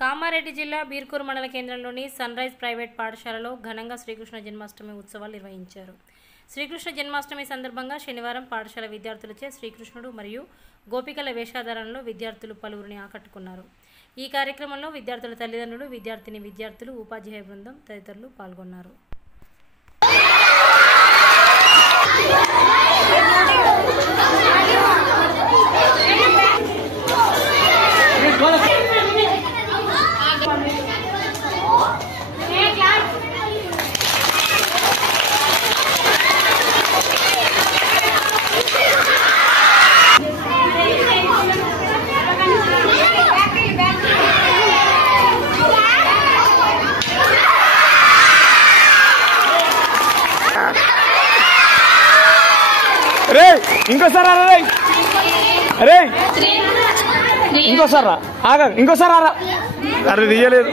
కామారెడ్డి జిల్లా బీర్కూరు మండల కేంద్రంలోని సన్ రైజ్ ప్రైవేట్ పాఠశాలలో ఘనంగా శ్రీకృష్ణ జన్మాష్టమి ఉత్సవాలు నిర్వహించారు. శ్రీకృష్ణ జన్మాష్టమి సందర్భంగా శనివారం పాఠశాల విద్యార్థులచే శ్రీకృష్ణుడు మరియు గోపికల వేషధారణలో విద్యార్థులు పలువురిని ఆకట్టుకున్నారు. ఈ కార్యక్రమంలో విద్యార్థుల తల్లిదండ్రులు, విద్యార్థులు, ఉపాధ్యాయ బృందం తదితరులు పాల్గొన్నారు. అరే ఇంకోసారి అరే ఇంకోసారి ఆగ ఇంకోసారి అరే తీయలేదు.